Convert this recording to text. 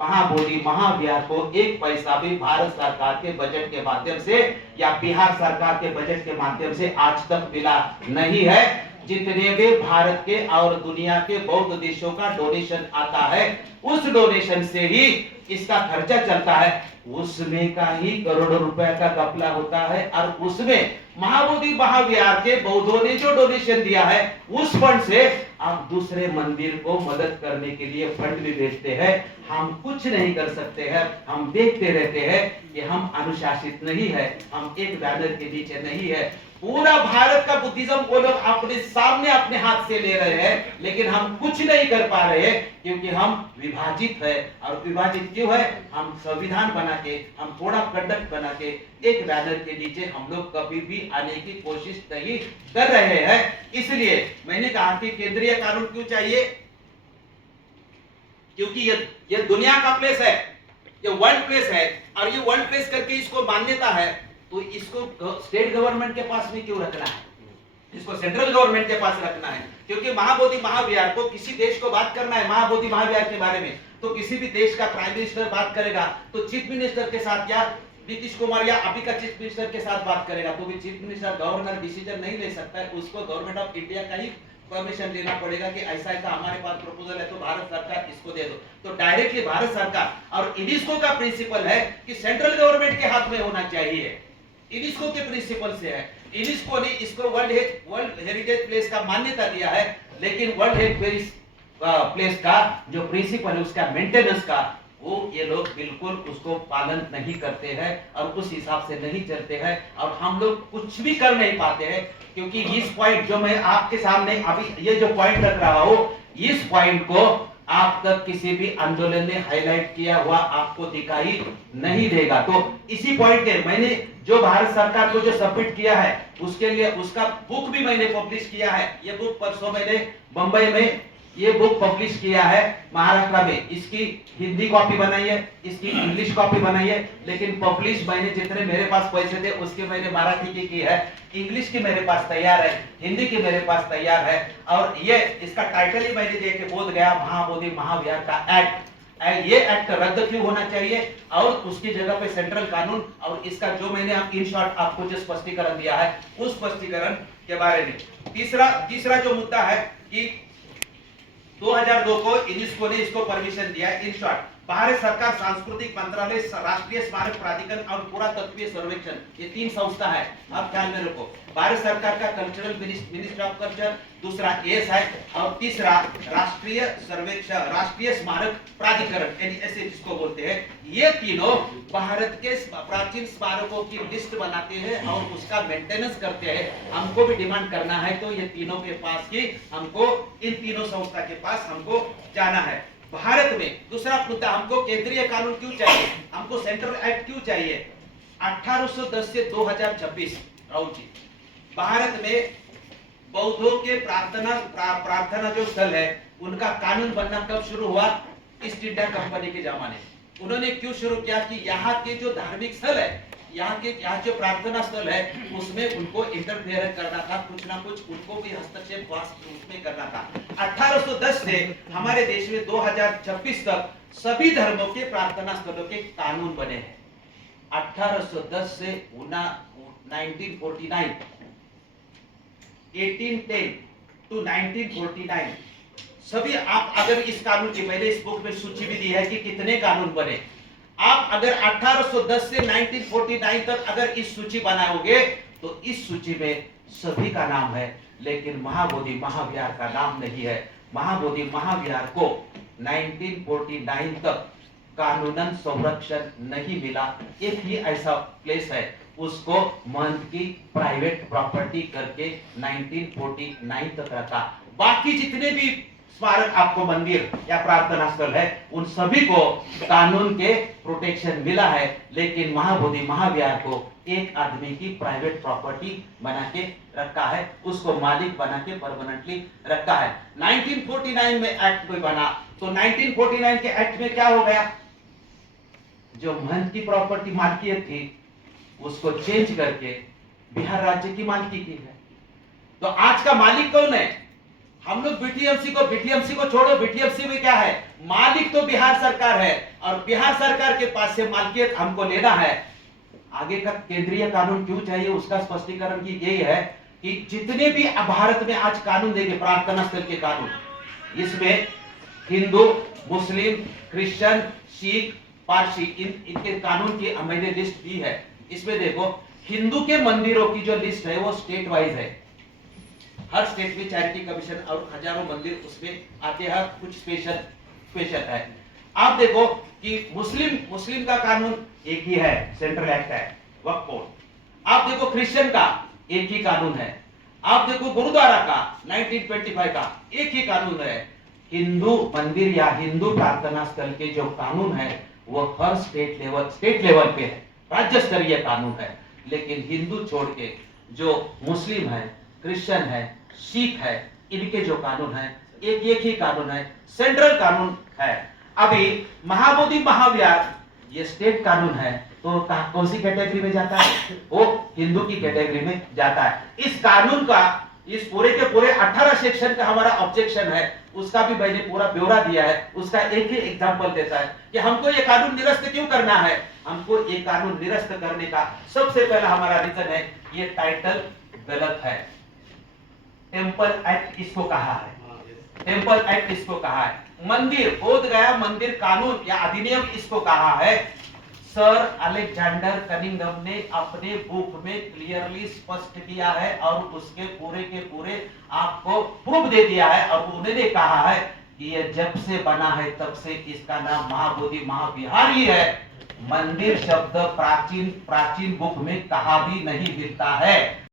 महाबोधि महाविहार को एक पैसा भी भारत सरकार के बजट के माध्यम से या बिहार सरकार के बजट के माध्यम से आज तक मिला नहीं है। जितने भी भारत के और दुनिया के बौद्ध देशों का डोनेशन आता है, उस डोनेशन से ही इसका खर्चा चलता है, उसमें का ही करोड़ों रुपए का घपला होता है। और उसमें महाबोधि महाविहार के बौद्धों ने जो डोनेशन दिया है, उस फंड से आप दूसरे मंदिर को मदद करने के लिए फंड भी भेजते हैं। हम कुछ नहीं कर सकते हैं, हम देखते रहते हैं कि हम अनुशासित नहीं है, हम एक बैनर के नीचे नहीं है। पूरा भारत का बुद्धिज्म वो लोग अपने सामने अपने हाथ से ले रहे हैं, लेकिन हम कुछ नहीं कर पा रहे हैं क्योंकि हम विभाजित है। और विभाजित क्यों है? हम संविधान बना के, हम कोड ऑफ कंडक्ट बना के एक बैनर के नीचे हम लोग कभी भी आने की कोशिश नहीं कर रहे हैं। इसलिए मैंने कहा कि केंद्रीय कानून क्यों चाहिए, क्योंकि ये दुनिया का प्लेस है, ये वर्ल्ड प्लेस है, और ये वर्ल्ड प्लेस करके इसको मान्यता है, तो इसको स्टेट गवर्नमेंट के पास में क्यों रखना है, इसको सेंट्रल गवर्नमेंट के पास रखना है। क्योंकि महाबोधि महाविहार को किसी देश को बात करना है महाबोधि महाविहार के बारे में, तो किसी भी देश का प्राइम मिनिस्टर बात करेगा तो चीफ मिनिस्टर के साथ या नीतीश कुमार या अभी का चीफ मिनिस्टर के साथ बात करेगा, तो भी चीफ मिनिस्टर गवर्नर डिसीजन नहीं ले सकता है, उसको गवर्नमेंट ऑफ इंडिया का ही परमिशन लेना पड़ेगा कि ऐसा ऐसा हमारे पास प्रपोजल है तो भारत सरकार इसको दे दो। तो डायरेक्टली भारत सरकार, और यूनेस्को का प्रिंसिपल है कि सेंट्रल गवर्नमेंट के हाथ में होना चाहिए, यूनेस्को के प्रिंसिपल से है। यूनेस्को ने इसको वर्ल्ड हेरिटेज प्लेस का मान्यता दिया है, लेकिन वर्ल्ड हेरिटेज प्लेस का जो प्रिंसिपल है उसका मेंटेनेंस का, वो ये लोग बिल्कुल उसको पालन नहीं करते हैं और उस हिसाब से नहीं चलते हैं, और हम लोग कुछ भी कर नहीं पाते हैं। क्योंकि इस पॉइंट जो मैं आपके सामने अभी ये जो पॉइंट रख रहा हूं, इस पॉइंट को आप तक किसी भी आंदोलन ने हाईलाइट किया हुआ आपको दिखाई नहीं देगा। तो इसी पॉइंट के मैंने जो भारत सरकार को जो सबमिट किया है, उसके लिए उसका बुक भी मैंने पब्लिश किया है। ये बुक परसों मैंने बंबई में ये बुक पब्लिश किया है महाराष्ट्र में। इसकी हिंदी कॉपी बनाई है, इसकी इंग्लिश कॉपी बनाई है, लेकिन पब्लिश मैंने जितने मेरे पास पैसे थे उसके मैंने मराठी की है, इंग्लिश की मेरे पास तैयार है, हिंदी की मेरे पास तैयार है। और ये इसका टाइटल ही मैंने दे के बोल गया, महाबोधि महाविहार का एक्ट। ये एक्ट रद्द क्यों होना चाहिए और उसकी जगह पे सेंट्रल कानून, और इसका जो मैंने इन शॉर्ट आपको जो स्पष्टीकरण दिया है उस स्पष्टीकरण के बारे में। तीसरा जो मुद्दा है कि 2002 को यूनेस्को ने इसको परमिशन दिया है। इन शॉर्ट, भारत सरकार सांस्कृतिक मंत्रालय, राष्ट्रीय स्मारक प्राधिकरण और पुरातत्वीय सर्वेक्षण, ये तीन संस्था है, आप ध्यान में रखो। भारत सरकार का कल्चरल मिनिस्ट्री ऑफ कल्चर, दूसरा एस है, और तीसरा राष्ट्रीय सर्वेक्षण, राष्ट्रीय स्मारक प्राधिकरण ऐसे जिसको बोलते हैं। ये तीनों भारत के प्राचीन स्मारकों की लिस्ट बनाते हैं और उसका मेंटेनेंस करते हैं। हमको भी डिमांड करना है तो ये तीनों के पास ही हमको, इन तीनों संस्था के पास हमको जाना है। भारत में दूसरा मुद्दा, हमको केंद्रीय कानून क्यों चाहिए, हमको सेंट्रल एक्ट क्यों चाहिए। 1810 से 2026 राहुल जी, भारत में बौद्धों के प्रार्थना जो स्थल है उनका कानून बनना कब शुरू हुआ? ईस्ट इंडिया कंपनी के जमाने। उन्होंने क्यों शुरू किया कि यहाँ के जो धार्मिक स्थल है, यहाँ जो प्रार्थना स्थल है उसमें उनको इंटरफेयर करना था, कुछ ना कुछ उनको भी हस्तक्षेप उसमें करना था। 1810 से हमारे देश में 2026 तक सभी धर्मों के प्रार्थना स्थलों के कानून बने हैं। 1810 से 1949, 1810 टू 1949 सभी, आप अगर इस कानून की, मैंने इस बुक में सूची भी दी है कि कितने कानून बने। आप अगर 1810 से 1949 तक अगर इस सूची बनाओगे तो इस सूची में सभी का नाम है, लेकिन महाबोधि महाविहार का नाम नहीं है। महाबोधि महाविहार को 1949 तक कानूनन संरक्षण नहीं मिला। एक ही ऐसा प्लेस है, उसको महंत की प्राइवेट प्रॉपर्टी करके 1949 तक रखा। बाकी जितने भी स्मारक आपको मंदिर या प्रार्थना स्थल है उन सभी को कानून के प्रोटेक्शन मिला है, लेकिन महाबोधि महाविहार को एक आदमी की प्राइवेट प्रॉपर्टी बना के रखा है, उसको मालिक बना के परमानेंटली रखा है। 1949 में एक्ट कोई बना तो 1949 के एक्ट में क्या हो गया, जो महंत की प्रॉपर्टी मालकियत थी उसको चेंज करके बिहार राज्य की मालिकी की है। तो आज का मालिक कौन है? हम लोग बीटीएमसी को छोड़ो, बीटीएमसी में क्या है, मालिक तो बिहार सरकार है और बिहार सरकार के पास से मालिकियत हमको लेना है। आगे का केंद्रीय कानून क्यों चाहिए, उसका स्पष्टीकरण की यही है कि जितने भी भारत में आज कानून देंगे, प्रार्थना स्थल के कानून, इसमें हिंदू, मुस्लिम, क्रिश्चियन, सिख, पारसी, इनके कानून की मैंने लिस्ट दी है। इसमें देखो, हिंदू के मंदिरों की जो लिस्ट है वो स्टेट वाइज है। हर स्टेट में चैरिटी कमीशन और हजारों मंदिर उसमें आते हैं, कुछ स्पेशल है। आप देखो कि मुस्लिम का कानून एक ही है, सेंट्रल एक्ट है, वक्फ बोर्ड। आप देखो क्रिश्चियन का एक ही कानून है। आप देखो गुरुद्वारा का 1925 का एक ही कानून है। हिंदू मंदिर या हिंदू प्रार्थना स्थल के जो कानून है वो हर स्टेट लेवल पे है, राज्य स्तरीय कानून है। लेकिन हिंदू छोड़ के जो मुस्लिम है, क्रिश्चियन है, सिख है, इनके जो कानून है एक ही कानून है, सेंट्रल कानून है। अभी महाबोधि महाविहार ये स्टेट कानून है, तो कौन सी कैटेगरी में जाता है, वो हिंदू की कैटेगरी में जाता है। इस कानून का, इस पूरे के पूरे 18 सेक्शन का हमारा ऑब्जेक्शन है, उसका भी मैंने पूरा ब्यौरा दिया है। उसका एक ही एग्जांपल देता है कि हमको ये कानून निरस्त क्यों करना है। हमको ये कानून निरस्त करने का सबसे पहला हमारा रीजन है, ये टाइटल गलत है। टेम्पल एक्ट इसको कहा है, टेम्पल एक्ट इसको कहा है। मंदिर, बोध गया मंदिर कानून या अधिनियम इसको कहा है। सर अलेक्जेंडर कनिंघम ने अपने बुक में क्लियरली स्पष्ट किया है और उसके पूरे के पूरे आपको प्रूफ दे दिया है। और उन्होंने कहा है कि ये जब से बना है तब से इसका नाम महाबोधि महाविहार ही है। मंदिर शब्द प्राचीन बुक में कहा भी नहीं मिलता है।